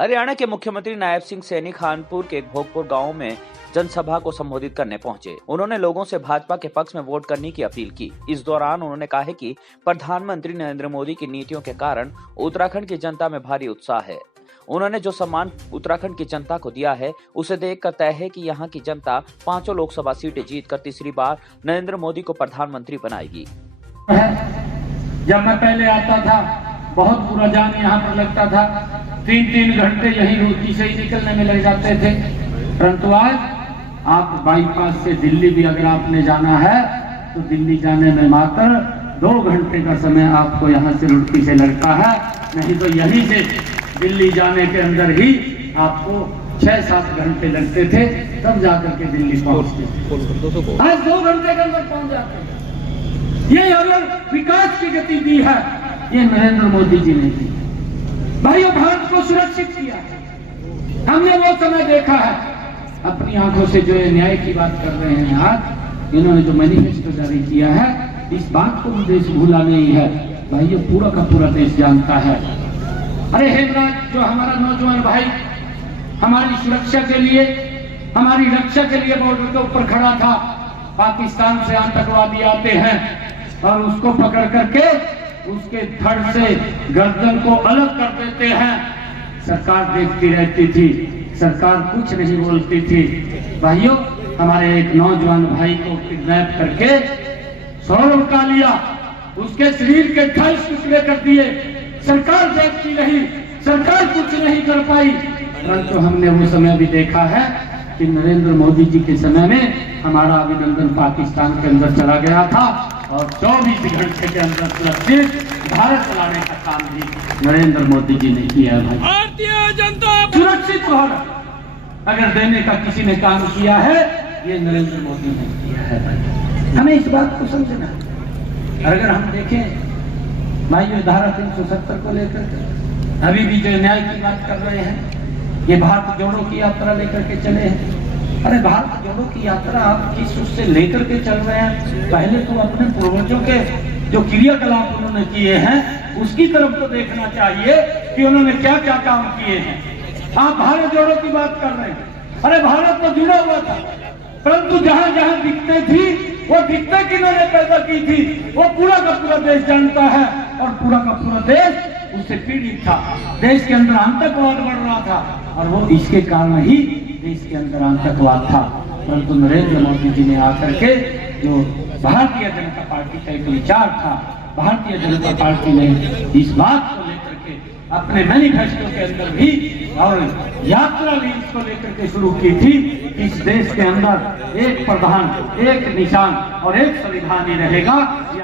हरियाणा के मुख्यमंत्री नायब सिंह सैनी खानपुर के भोगपुर गांव में जनसभा को संबोधित करने पहुंचे। उन्होंने लोगों से भाजपा के पक्ष में वोट करने की अपील की। इस दौरान उन्होंने कहा कि प्रधानमंत्री नरेंद्र मोदी की नीतियों के कारण उत्तराखंड की जनता में भारी उत्साह है। उन्होंने जो सम्मान उत्तराखंड की जनता को दिया है, उसे देखकर तय है कि यहाँ की जनता 5 लोकसभा सीटें जीतकर तीसरी बार नरेंद्र मोदी को प्रधानमंत्री बनाएगी। जब मैं पहले आता था, बहुत बुरा जाम यहाँ पर लगता था, 3-3 घंटे यही रोटी से ही निकलने में लग जाते थे। परंतु आज आप बाईपास से दिल्ली भी अगर आपने जाना है तो दिल्ली जाने में मात्र 2 घंटे का समय आपको यहाँ से रुड़की से लगता है। नहीं तो यहीं से दिल्ली जाने के अंदर ही आपको 6-7 घंटे लगते थे, तब जाकर के दिल्ली पहुंचते। आज 2 घंटे के अंदर पहुंच जाते हैं। ये अगर विकास की गति दी है, ये नरेंद्र मोदी जी ने दी। भाइयों, भारत को सुरक्षित किया। हमने वो समय देखा है, अपनी आंखों से जो ये न्याय की बात कर रहे हैं आज, इन्होंने जो मैनिफेस्टो जारी किया है, इस बात को भी देश भूला नहीं है। भाइयों, पूरा का पूरा देश जानता है। अरे हेमराज, जो हमारा नौजवान भाई हमारी सुरक्षा के लिए, हमारी रक्षा के लिए बॉर्डर के ऊपर खड़ा था, पाकिस्तान से आतंकवादी आते हैं और उसको पकड़ करके उसके धड़ से गर्दन को अलग कर देते हैं। सरकार देखती रहती थी, सरकार कुछ नहीं बोलती थी। भाइयों, हमारे एक नौजवान भाई को किडनैप करके 100 रुपया लिया, उसके शरीर के 28 टुकड़े कर दिए। सरकार देखती रही, सरकार कुछ नहीं कर पाई। परंतु हमने वो समय भी देखा है कि नरेंद्र मोदी जी के समय में हमारा अभिनंदन पाकिस्तान के अंदर चला गया था और 24 घंटे के अंदर सुरक्षित भारत चलाने का काम भी नरेंद्र मोदी जी ने किया है। भाई, भारतीय जनता सुरक्षित भारत अगर देने का किसी ने काम किया है, ये नरेंद्र मोदी ने किया है। भाई, हमें इस बात को समझना। अगर हम देखें भाई, ये धारा 370 को लेकर अभी भी जो न्याय की बात कर रहे हैं, ये भारत जोड़ो की यात्रा लेकर के चले हैं। अरे भारत जोड़ो की यात्रा आप किस उससे लेकर के चल रहे हैं? पहले तो अपने पूर्वजों के जो क्रियाकलाप उन्होंने किए हैं, उसकी तरफ तो देखना चाहिए कि उन्होंने क्या क्या काम किए हैं। आप भारत जोड़ो की बात कर रहे हैं। अरे भारत तो जुड़ा हुआ था, परंतु जहां जहां दिक्कतें थी, वो दिक्कतें किन्होंने पैदा की थी, वो पूरा का पूरा देश जानता है और पूरा का पूरा देश उससे पीड़ित था। देश के अंदर आतंकवाद बढ़ रहा था और वो इसके कारण ही देश के अंदर आतंकवाद था। परंतु नरेंद्र मोदी जी ने आकर के जो भारतीय जनता पार्टी का एक विचार था, भारतीय जनता पार्टी ने इस बात को लेकर के अपने मैनिफेस्टो के अंदर भी और यात्रा भी इसको लेकर के शुरू की थी। इस देश के अंदर एक प्रधान, एक निशान और एक संविधान ही रहेगा।